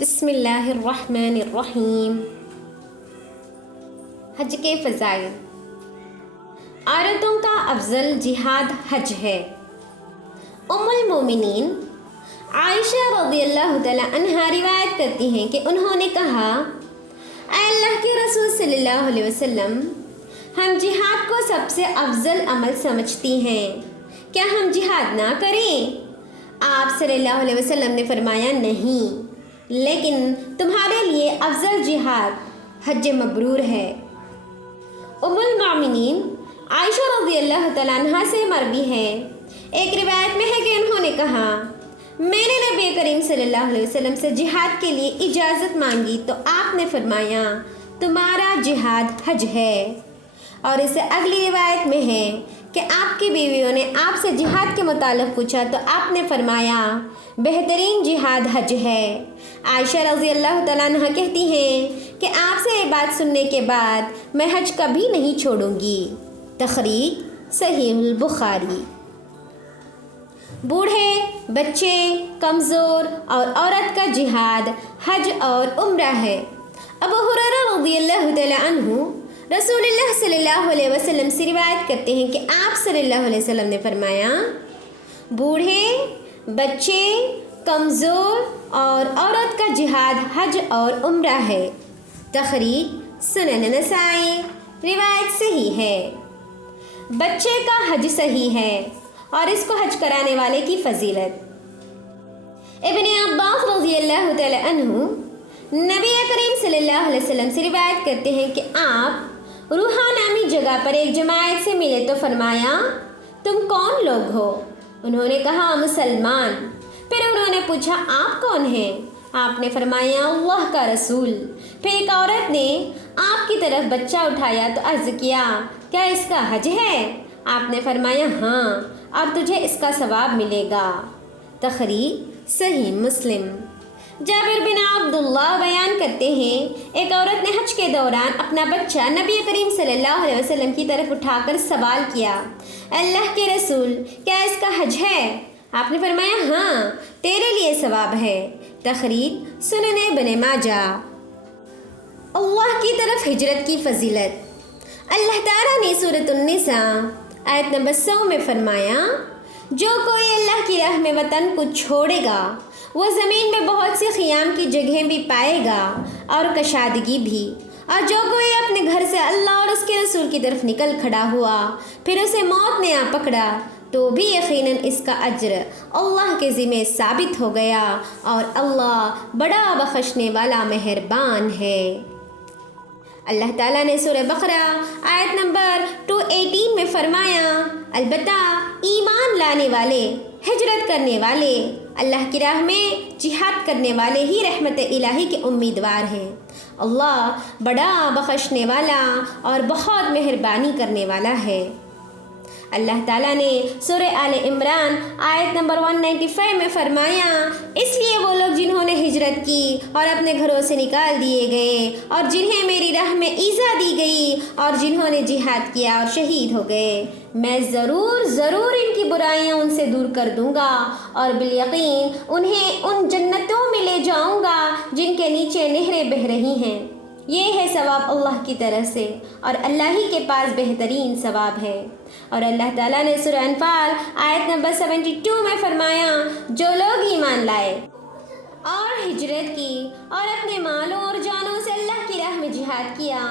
بسم اللہ الرحمن الرحیم۔ حج کے فضائل۔ عورتوں کا افضل جہاد حج ہے۔ ام المومنین عائشہ رضی اللہ تعالی عنہا روایت کرتی ہیں کہ انہوں نے کہا، اے اللہ کے رسول صلی اللہ علیہ وسلم، ہم جہاد کو سب سے افضل عمل سمجھتی ہیں، کیا ہم جہاد نہ کریں؟ آپ صلی اللہ علیہ وسلم نے فرمایا، نہیں، لیکن تمہارے لیے افضل جہاد حج مبرور ہے۔ ام المؤمنین عائشہ رضی اللہ تعالیٰ عنہا سے مروی ہے، ایک روایت میں ہے کہ انہوں نے کہا، میں نے نبی کریم صلی اللہ علیہ وسلم سے جہاد کے لیے اجازت مانگی تو آپ نے فرمایا، تمہارا جہاد حج ہے۔ اور اس سے اگلی روایت میں ہے کہ آپ کی بیویوں نے آپ سے جہاد کے متعلق پوچھا تو آپ نے فرمایا، بہترین جہاد حج ہے۔ عائشہ رضی اللہ تعالیٰ عنہ کہتی ہیں کہ آپ سے یہ بات سننے کے بعد میں حج کبھی نہیں چھوڑوں گی۔ تخریج صحیح البخاری۔ بوڑھے، بچے، کمزور اور عورت کا جہاد حج اور عمرہ ہے۔ ابو ہریرہ رضی اللہ تعالیٰ عنہ رسول اللہ صلی اللہ علیہ وسلم سے روایت کرتے ہیں کہ آپ صلی اللہ علیہ وسلم نے فرمایا، بوڑھے، بچے، کمزور اور عورت کا جہاد حج اور عمرہ ہے۔ تخریج سنن نسائی۔ روایت صحیح ہے۔ بچے کا حج صحیح ہے اور اس کو حج کرانے والے کی فضیلت۔ ابن عباس رضی اللہ تعالی عنہ نبی کریم صلی اللہ علیہ وسلم سے روایت کرتے ہیں کہ آپ روحا نامی جگہ پر ایک جماعت سے ملے تو فرمایا، تم کون لوگ ہو؟ انہوں نے کہا، مسلمان۔ پھر انہوں نے پوچھا، آپ کون ہیں؟ آپ نے فرمایا، اللہ کا رسول۔ پھر ایک عورت نے آپ کی طرف بچہ اٹھایا تو عرض کیا، کیا اس کا حج ہے؟ آپ نے فرمایا، ہاں، اور تجھے اس کا ثواب ملے گا۔ تخریج صحیح مسلم۔ جابر بن عبداللہ بیان کرتے ہیں، ایک عورت نے حج کے دوران اپنا بچہ نبی کریم صلی اللہ علیہ وسلم کی طرف اٹھا کر سوال کیا، اللہ کے رسول، کیا اس کا حج ہے؟ آپ نے فرمایا، ہاں، تیرے لیے ثواب ہے۔ تخریج سنن ابن ماجہ۔ اللہ کی طرف ہجرت کی فضیلت۔ اللہ تعالیٰ نے سورۃ النساء آیت نمبر 100 میں فرمایا، جو کوئی اللہ کی راہ میں وطن کو چھوڑے گا وہ زمین میں بہت سی خیام کی جگہیں بھی پائے گا اور کشادگی بھی، اور جو کوئی اپنے گھر سے اللہ اور اس کے رسول کی طرف نکل کھڑا ہوا پھر اسے موت نے آ پکڑا تو بھی یقیناً اس کا اجر اللہ کے ذمہ ثابت ہو گیا، اور اللہ بڑا بخشنے والا مہربان ہے۔ اللہ تعالیٰ نے سورہ بقرہ آیت نمبر 218 میں فرمایا، البتہ ایمان لانے والے، ہجرت کرنے والے، اللہ کی راہ میں جہاد کرنے والے ہی رحمت الہی کے امیدوار ہیں۔ اللہ بڑا بخشنے والا اور بہت مہربانی کرنے والا ہے۔ اللہ تعالیٰ نے سورہ آل عمران آیت نمبر 195 میں فرمایا، اس لیے وہ لوگ جنہوں نے ہجرت کی اور اپنے گھروں سے نکال دیے گئے اور جنہیں میری راہ میں ایذا دی گئی اور جنہوں نے جہاد کیا اور شہید ہو گئے، میں ضرور ان کی برائیاں ان سے دور کر دوں گا اور بالیقین انہیں ان جنتوں میں لے جاؤں گا جن کے نیچے نہریں بہہ رہی ہیں۔ یہ ہے ثواب اللہ کی طرف سے، اور اللہ ہی کے پاس بہترین ثواب ہے۔ اور اللہ تعالیٰ نے سورہ انفال آیت نمبر 72 میں فرمایا، جو لوگ ایمان لائے اور ہجرت کی اور اپنے مالوں اور جانوں سے اللہ کی راہ میں جہاد کیا،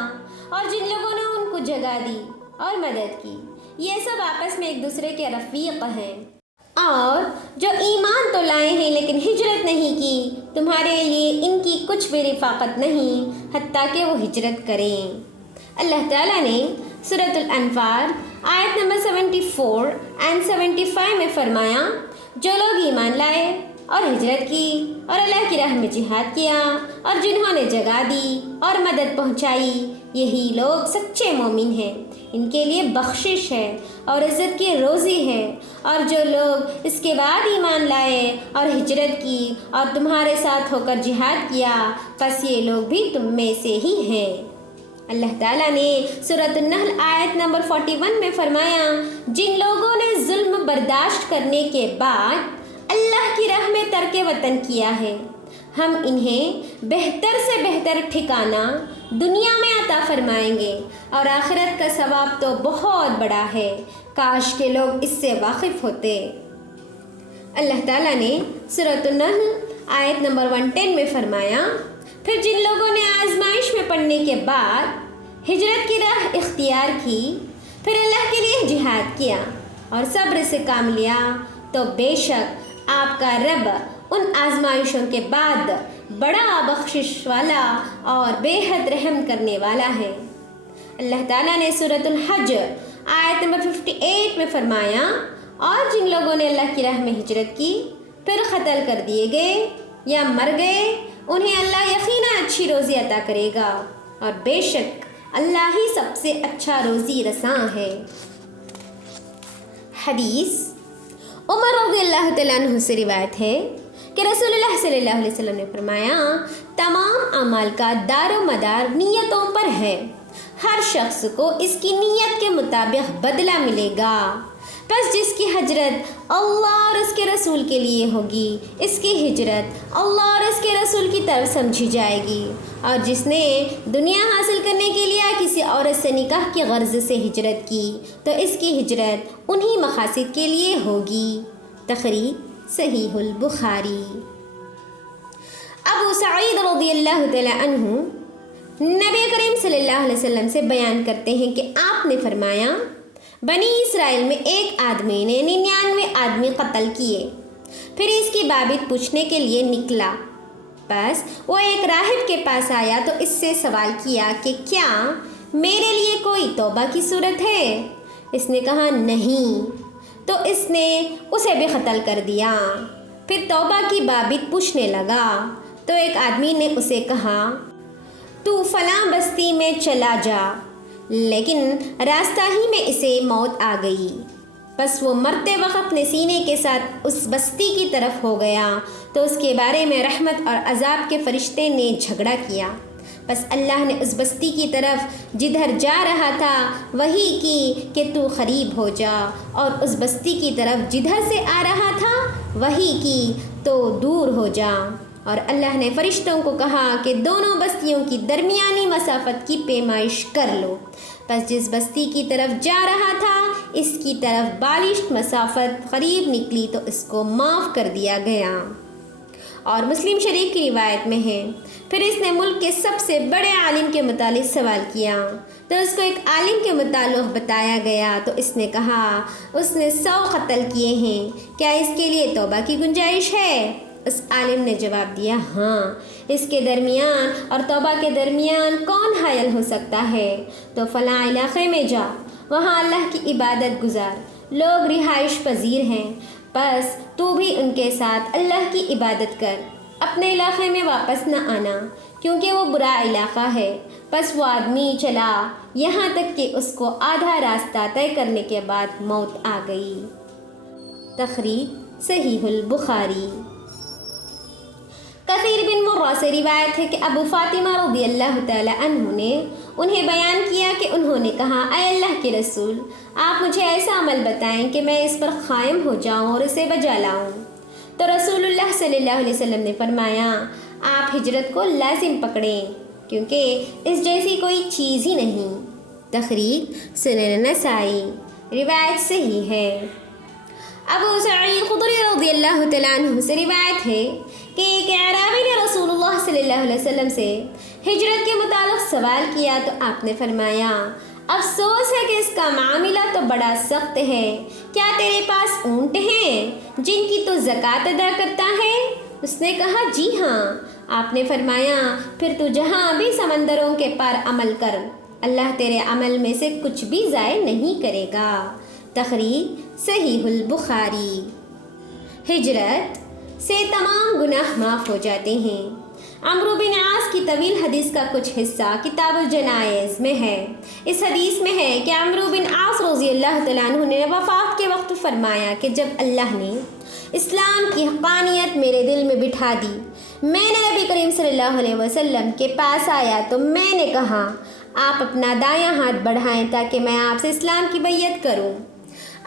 اور جن لوگوں نے ان کو جگہ دی اور مدد کی، یہ سب آپس میں ایک دوسرے کے رفیق ہیں۔ اور جو ایمان تو لائے ہیں لیکن ہجرت نہیں کی، تمہارے لیے ان کی کچھ بھی رفاقت نہیں حتیٰ کہ وہ ہجرت کریں۔ اللہ تعالیٰ نے سورۃ الانفال آیت نمبر 74 اور 75 میں فرمایا، جو لوگ ایمان لائے اور ہجرت کی اور اللہ کی راہ میں جہاد کیا اور جنہوں نے جگہ دی اور مدد پہنچائی، یہی لوگ سچے مومن ہیں، ان کے لیے بخشش ہے اور عزت کی روزی ہے۔ اور جو لوگ اس کے بعد ایمان لائے اور ہجرت کی اور تمہارے ساتھ ہو کر جہاد کیا، پس یہ لوگ بھی تم میں سے ہی ہیں۔ اللہ تعالیٰ نے سورۃ النحل آیت نمبر 41 میں فرمایا، جن لوگوں نے ظلم برداشت کرنے کے بعد اللہ کی راہ میں ترک وطن کیا ہے، ہم انہیں بہتر سے بہتر ٹھکانہ دنیا میں عطا فرمائیں گے اور آخرت کا ثواب تو بہت بڑا ہے، کاش کے لوگ اس سے واقف ہوتے۔ اللہ تعالیٰ نے سورۃ النحل آیت نمبر 110 میں فرمایا، پھر جن لوگوں نے آزمائش میں پڑنے کے بعد ہجرت کی راہ اختیار کی، پھر اللہ کے لیے جہاد کیا اور صبر سے کام لیا، تو بے شک آپ کا رب ان آزمائشوں کے بعد بڑا بخشش والا اور بے حد رحم کرنے والا ہے۔ اللہ تعالیٰ نے سورۃ الحج آیت نمبر 58 میں فرمایا، اور جن لوگوں نے اللہ کی راہ میں ہجرت کی پھر قتل کر دیے گئے یا مر گئے، انہیں اللہ یقیناً اچھی روزی عطا کرے گا، اور بے شک اللہ ہی سب سے اچھا روزی رساں ہے۔ حدیث عمر رضی اللہ تعالیٰ عنہ سے روایت ہے کہ رسول اللہ صلی اللہ علیہ وسلم نے فرمایا، تمام اعمال کا دار و مدار نیتوں پر ہے، ہر شخص کو اس کی نیت کے مطابق بدلہ ملے گا، بس جس کی ہجرت اللہ اور اس کے رسول کے لیے ہوگی اس کی ہجرت اللہ اور اس کے رسول کی طرف سمجھی جائے گی، اور جس نے دنیا حاصل کرنے کے لیے کسی عورت سے نکاح کی غرض سے ہجرت کی تو اس کی ہجرت انہی مقاصد کے لیے ہوگی۔ تخریج صحیح البخاری۔ ابو سعید رضی اللہ تعالی عنہ نبی کریم صلی اللہ علیہ وسلم سے بیان کرتے ہیں کہ آپ نے فرمایا، بنی اسرائیل میں ایک آدمی نے 99 آدمی قتل کیے، پھر اس کی بابت پوچھنے کے لیے نکلا، بس وہ ایک راہب کے پاس آیا تو اس سے سوال کیا کہ کیا میرے لیے کوئی توبہ کی صورت ہے؟ اس نے کہا نہیں، تو اس نے اسے بھی قتل کر دیا۔ پھر توبہ کی بابت پوچھنے لگا تو ایک آدمی نے اسے کہا، تو فلاں بستی میں چلا جا، لیکن راستہ ہی میں اسے موت آ گئی، بس وہ مرتے وقت اپنے سینے کے ساتھ اس بستی کی طرف ہو گیا تو اس کے بارے میں رحمت اور عذاب کے فرشتے نے جھگڑا کیا، بس اللہ نے اس بستی کی طرف جدھر جا رہا تھا وہی کی کہ تو قریب ہو جا، اور اس بستی کی طرف جدھر سے آ رہا تھا وہی کی تو دور ہو جا، اور اللہ نے فرشتوں کو کہا کہ دونوں بستیوں کی درمیانی مسافت کی پیمائش کر لو، بس جس بستی کی طرف جا رہا تھا اس کی طرف بالشت مسافت قریب نکلی تو اس کو معاف کر دیا گیا۔ اور مسلم شریف کی روایت میں ہے، پھر اس نے ملک کے سب سے بڑے عالم کے متعلق سوال کیا تو اس کو ایک عالم کے متعلق بتایا گیا تو اس نے کہا اس نے 100 قتل کیے ہیں، کیا اس کے لیے توبہ کی گنجائش ہے؟ اس عالم نے جواب دیا، ہاں، اس کے درمیان اور توبہ کے درمیان کون حائل ہو سکتا ہے؟ تو فلاں علاقے میں جا، وہاں اللہ کی عبادت گزار لوگ رہائش پذیر ہیں، بس تو بھی ان کے ساتھ اللہ کی عبادت کر، اپنے علاقے میں واپس نہ آنا کیونکہ وہ برا علاقہ ہے۔ بس وہ آدمی چلا یہاں تک کہ اس کو آدھا راستہ طے کرنے کے بعد موت آ گئی۔ تخریج صحیح البخاری۔ کثیر بن مرہ سے روایت ہے کہ ابو فاطمہ رضی اللہ تعالی عنہ نے انہیں بیان کیا کہ انہوں نے کہا، اے اللہ کے رسول، آپ مجھے ایسا عمل بتائیں کہ میں اس پر قائم ہو جاؤں اور اسے بجا لاؤں۔ تو رسول اللہ صلی اللہ علیہ وسلم نے فرمایا، آپ ہجرت کو لازم پکڑیں کیونکہ اس جیسی کوئی چیز ہی نہیں۔ تخریج سنن نسائی۔ روایت صحیح ہے۔ ابو سعید خدری رضی اللہ تعالیٰ عنہ سے روایت ہے کہ ایک اعرابی نے رسول اللہ صلی اللہ علیہ وسلم سے ہجرت کے متعلق سوال کیا تو آپ نے فرمایا، افسوس ہے کہ اس کا معاملہ تو بڑا سخت ہے، کیا تیرے پاس اونٹ ہیں جن کی تو زکوٰۃ ادا کرتا ہے؟ اس نے کہا، جی ہاں۔ آپ نے فرمایا، پھر تو جہاں بھی سمندروں کے پار عمل کر، اللہ تیرے عمل میں سے کچھ بھی ضائع نہیں کرے گا۔ تخریج صحیح البخاری۔ ہجرت سے تمام گناہ معاف ہو جاتے ہیں۔ عمرو بن عاص کی طویل حدیث کا کچھ حصہ کتاب الجنائز میں ہے۔ اس حدیث میں ہے کہ عمرو بن عاص رضی اللہ تعالیٰ عنہ نے وفات کے وقت فرمایا کہ جب اللہ نے اسلام کی حقانیت میرے دل میں بٹھا دی، میں نے نبی کریم صلی اللہ علیہ وسلم کے پاس آیا تو میں نے کہا، آپ اپنا دایاں ہاتھ بڑھائیں تاکہ میں آپ سے اسلام کی بیعت کروں۔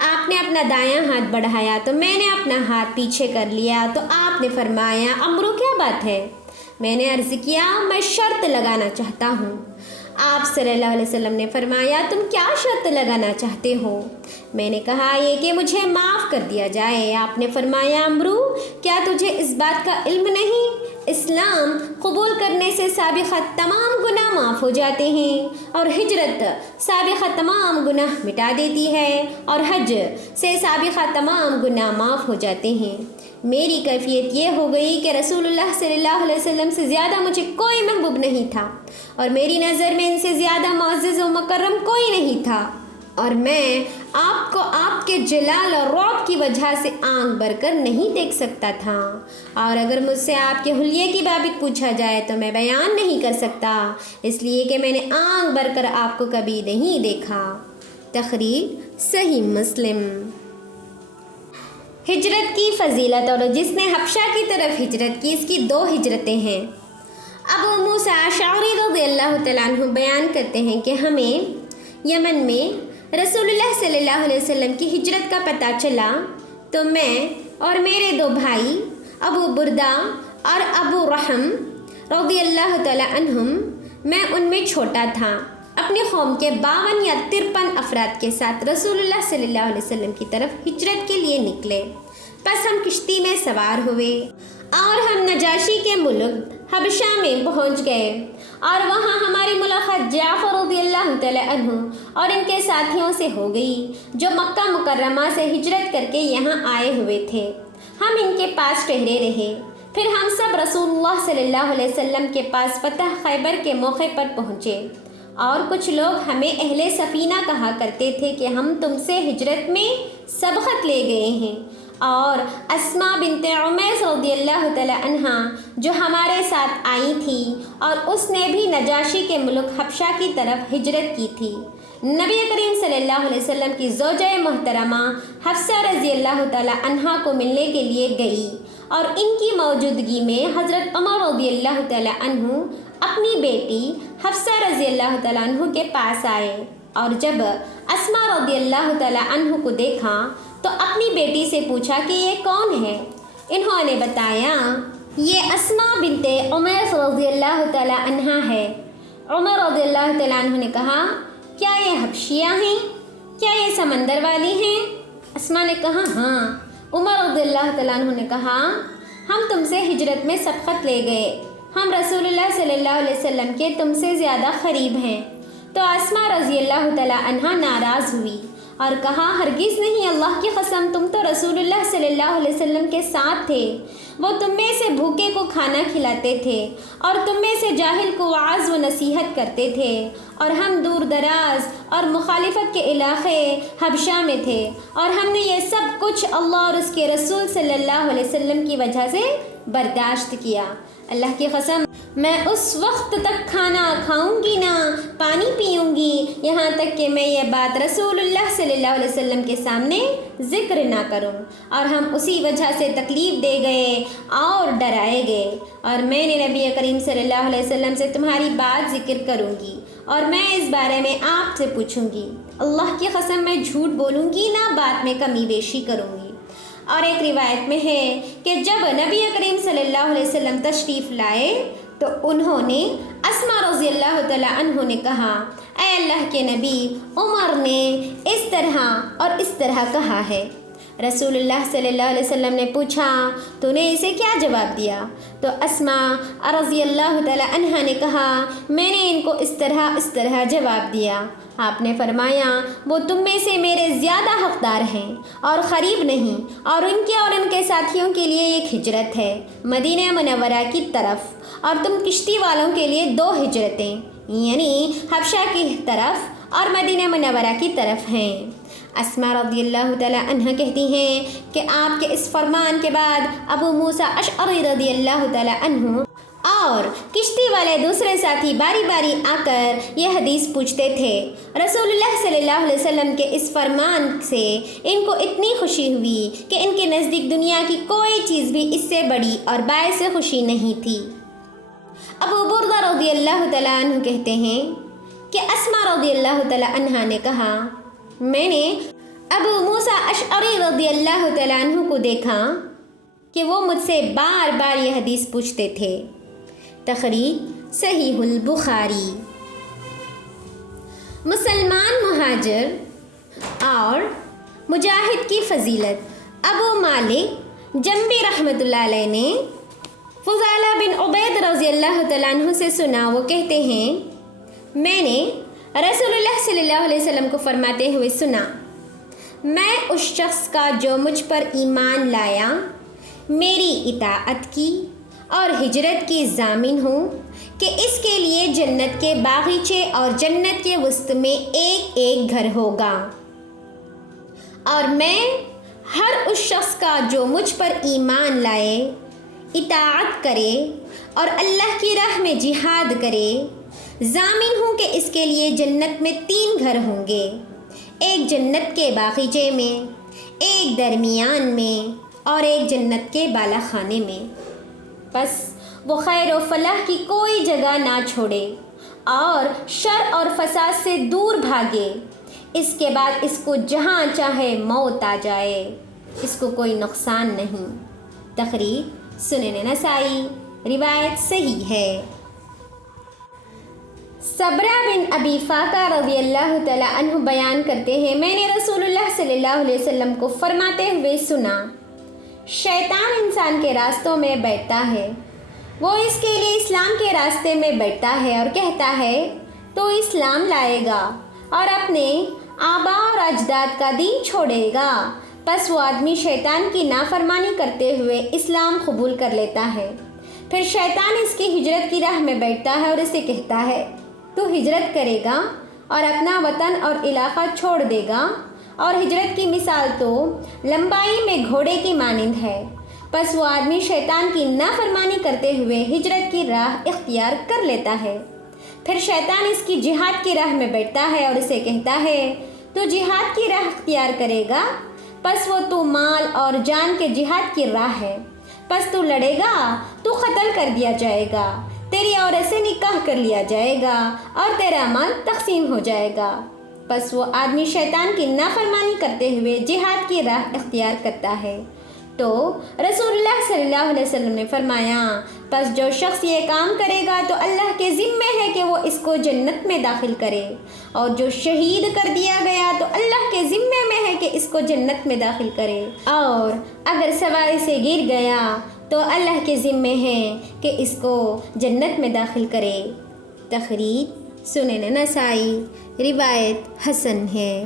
آپ نے اپنا دایاں ہاتھ بڑھایا تو میں نے اپنا ہاتھ پیچھے کر لیا تو آپ نے فرمایا، عمرو کیا بات ہے؟ میں نے عرض کیا میں شرط لگانا چاہتا ہوں۔ آپ صلی اللہ علیہ وسلم نے فرمایا تم کیا شرط لگانا چاہتے ہو؟ میں نے کہا یہ کہ مجھے معاف کر دیا جائے۔ آپ نے فرمایا عمرو کیا تجھے اس بات کا علم نہیں اسلام قبول کرنے سے سابقہ تمام گناہ معاف ہو جاتے ہیں اور ہجرت سابقہ تمام گناہ مٹا دیتی ہے اور حج سے سابقہ تمام گناہ معاف ہو جاتے ہیں۔ میری کیفیت یہ ہو گئی کہ رسول اللہ صلی اللہ علیہ وسلم سے زیادہ مجھے کوئی محبوب نہیں تھا اور میری نظر میں ان سے زیادہ معزز و مکرم کوئی نہیں تھا، اور میں آپ کو آپ کے جلال اور رعب کی وجہ سے آنکھ بھر کر نہیں دیکھ سکتا تھا، اور اگر مجھ سے آپ کے حلیے کی بابت پوچھا جائے تو میں بیان نہیں کر سکتا، اس لیے کہ میں نے آنکھ بھر کر آپ کو کبھی نہیں دیکھا۔ تخریج صحیح مسلم۔ ہجرت کی فضیلت اور جس نے حبشہ کی طرف ہجرت کی اس کی 2 ہجرتیں ہیں۔ ابو موسیٰ اشعری رضی اللہ تعالیٰ عنہ بیان کرتے ہیں کہ ہمیں یمن میں رسول اللہ صلی اللہ علیہ وسلم کی ہجرت کا پتہ چلا تو میں اور میرے 2 بھائی ابو بردہ اور ابو رحم رضی اللہ تعالیٰ عنہم، میں ان میں چھوٹا تھا، اپنے قوم کے 52 یا 53 افراد کے ساتھ رسول اللہ صلی اللہ علیہ وسلم کی طرف ہجرت کے لیے نکلے۔ پس ہم کشتی میں سوار ہوئے اور ہم نجاشی کے ملک حبشہ میں پہنچ گئے، اور وہاں ہماری ملاقات جعفر رضی اللہ تعالیٰ عنہ اور ان کے ساتھیوں سے ہو گئی جو مکہ مکرمہ سے ہجرت کر کے یہاں آئے ہوئے تھے۔ ہم ان کے پاس ٹھہرے رہے، پھر ہم سب رسول اللہ صلی اللہ علیہ وسلم کے پاس فتح خیبر کے موقع پر پہنچے، اور کچھ لوگ ہمیں اہل سفینہ کہا کرتے تھے کہ ہم تم سے ہجرت میں سبقت لے گئے ہیں، اور اسماء بنت عمیس رضی اللہ تعالی عنہ جو ہمارے ساتھ آئی تھی اور اس نے بھی نجاشی کے ملک حبشہ کی طرف ہجرت کی تھی۔ نبی کریم صلی اللہ علیہ وسلم کی زوجہ محترمہ حفصہ رضی اللہ تعالی عنہ کو ملنے کے لیے گئی، اور ان کی موجودگی میں حضرت عمر رضی اللہ تعالی عنہ اپنی بیٹی حفصہ رضی اللہ تعالیٰ عنہ کے پاس آئے، اور جب اسماء رضی اللہ تعالیٰ عنہ کو دیکھا تو اپنی بیٹی سے پوچھا کہ یہ کون ہے؟ انہوں نے بتایا یہ اسماء بنت عمیس رضی اللہ تعالیٰ عنہ ہے۔ عمر رضی اللہ تعالیٰ عنہ نے کہا کیا یہ حبشیہ ہیں؟ کیا یہ سمندر والی ہیں؟ اسماء نے کہا ہاں۔ عمر رضی اللہ تعالیٰ عنہ نے کہا ہم تم سے ہجرت میں سبقت لے گئے، ہم رسول اللہ صلی اللہ علیہ وسلم کے تم سے زیادہ قریب ہیں۔ تو اسماء رضی اللہ تعالیٰ عنہ ناراض ہوئی اور کہا ہرگز نہیں، اللہ کی قسم تم تو رسول اللہ صلی اللہ علیہ وسلم کے ساتھ تھے، وہ تم میں سے بھوکے کو کھانا کھلاتے تھے اور تم میں سے جاہل کو وعظ و نصیحت کرتے تھے، اور ہم دور دراز اور مخالفت کے علاقے حبشہ میں تھے، اور ہم نے یہ سب کچھ اللہ اور اس کے رسول صلی اللہ علیہ وسلم کی وجہ سے برداشت کیا۔ اللہ کی قسم میں اس وقت تک کھانا کھاؤں گی نہ پانی پیوں گی یہاں تک کہ میں یہ بات رسول اللہ صلی اللہ علیہ وسلم کے سامنے ذکر نہ کروں، اور ہم اسی وجہ سے تکلیف دے گئے اور ڈرائے گئے، اور میں نے نبی کریم صلی اللہ علیہ وسلم سے تمہاری بات ذکر کروں گی اور میں اس بارے میں آپ سے پوچھوں گی، اللہ کی قسم میں جھوٹ بولوں گی نہ بات میں کمی بیشی کروں گی۔ اور ایک روایت میں ہے کہ جب نبی کریم صلی اللہ علیہ وسلم تشریف لائے تو انہوں نے اسماء رضی اللہ تعالیٰ عنہ نے کہا اے اللہ کے نبی، عمر نے اس طرح اور اس طرح کہا ہے۔ رسول اللہ صلی اللہ علیہ وسلم نے پوچھا تو نے اسے کیا جواب دیا؟ تو اسماء رضی اللہ تعالیٰ عنہ نے کہا میں نے ان کو اس طرح جواب دیا۔ آپ نے فرمایا وہ تم میں سے میرے زیادہ حقدار ہیں اور قریب نہیں، اور ان کے اور ان کے ساتھیوں کے لیے ایک ہجرت ہے مدینہ منورہ کی طرف، اور تم کشتی والوں کے لیے 2 ہجرتیں یعنی حبشہ کی طرف اور مدینہ منورہ کی طرف ہیں۔ اسماء رضی اللہ تعالیٰ عنہ کہتی ہیں کہ آپ کے اس فرمان کے بعد ابو موسیٰ اشعری رضی اللہ تعالیٰ عنہ اور کشتی والے دوسرے ساتھی باری باری آ کر یہ حدیث پوچھتے تھے۔ رسول اللہ صلی اللہ علیہ وسلم کے اس فرمان سے ان کو اتنی خوشی ہوئی کہ ان کے نزدیک دنیا کی کوئی چیز بھی اس سے بڑی اور باعث خوشی نہیں تھی۔ ابو بردہ رضی اللہ تعالیٰ عنہ کہتے ہیں کہ اسماء رضی اللہ تعالیٰ عنہ نے کہا میں نے ابو موسیٰ اشعری رضی اللہ تعالیٰ عنہ کو دیکھا کہ وہ مجھ سے بار بار یہ حدیث پوچھتے تھے۔ تخریج صحیح البخاری۔ مسلمان مہاجر اور مجاہد کی فضیلت۔ ابو مالک جنبی رحمۃ اللہ علیہ نے فضالہ بن عبید رضی اللہ تعالیٰ عنہ سے سنا، وہ کہتے ہیں میں نے رسول اللہ صلی اللہ علیہ وسلم کو فرماتے ہوئے سنا، میں اس شخص کا جو مجھ پر ایمان لایا، میری اطاعت کی اور ہجرت کی ضامن ہوں کہ اس کے لیے جنت کے باغیچے اور جنت کے وسط میں ایک ایک گھر ہوگا، اور میں ہر اس شخص کا جو مجھ پر ایمان لائے، اطاعت کرے اور اللہ کی راہ میں جہاد کرے، ضامن ہوں کہ اس کے لیے جنت میں 3 گھر ہوں گے، ایک جنت کے باغیچے میں، ایک درمیان میں اور ایک جنت کے بالا خانے میں۔ بس وہ خیر و فلاح کی کوئی جگہ نہ چھوڑے اور شر اور فساد سے دور بھاگے، اس کے بعد اس کو جہاں چاہے موت آ جائے، اس کو کوئی نقصان نہیں۔ تخریج سنن نسائی، روایت صحیح ہے۔ صبرہ بن ابی فاقہ رضی اللہ تعالیٰ عنہ بیان کرتے ہیں، میں نے رسول اللہ صلی اللہ علیہ وسلم کو فرماتے ہوئے سنا، شیطان انسان کے راستوں میں بیٹھتا ہے، وہ اس کے لیے اسلام کے راستے میں بیٹھتا ہے اور کہتا ہے تو اسلام لائے گا اور اپنے آباء اور اجداد کا دین چھوڑے گا، پس وہ آدمی شیطان کی نافرمانی کرتے ہوئے اسلام قبول کر لیتا ہے، پھر شیطان اس کی ہجرت کی راہ میں بیٹھتا ہے اور اسے کہتا ہے تو ہجرت کرے گا اور اپنا وطن اور علاقہ چھوڑ دے گا، اور ہجرت کی مثال تو لمبائی میں گھوڑے کی مانند ہے، پس وہ آدمی شیطان کی نافرمانی کرتے ہوئے ہجرت کی راہ اختیار کر لیتا ہے، پھر شیطان اس کی جہاد کی راہ میں بیٹھتا ہے اور اسے کہتا ہے تو جہاد کی راہ اختیار کرے گا، پس وہ تو مال اور جان کے جہاد کی راہ ہے، پس تو لڑے گا تو قتل کر دیا جائے گا، تیری عورت سے نکاح کر لیا جائے گا اور تیرا مال تقسیم ہو جائے گا، پس وہ آدمی شیطان کی نافرمانی کرتے ہوئے جہاد کی راہ اختیار کرتا ہے۔ تو رسول اللہ صلی اللہ علیہ وسلم نے فرمایا، پس جو شخص یہ کام کرے گا تو اللہ کے ذمے ہے کہ وہ اس کو جنت میں داخل کرے، اور جو شہید کر دیا گیا تو اللہ کے ذمے میں ہے کہ اس کو جنت میں داخل کرے، اور اگر سواری سے گر گیا تو اللہ کے ذمے ہے کہ اس کو جنت میں داخل کرے۔ تخریج سنن نسائی، روایت حسن ہے۔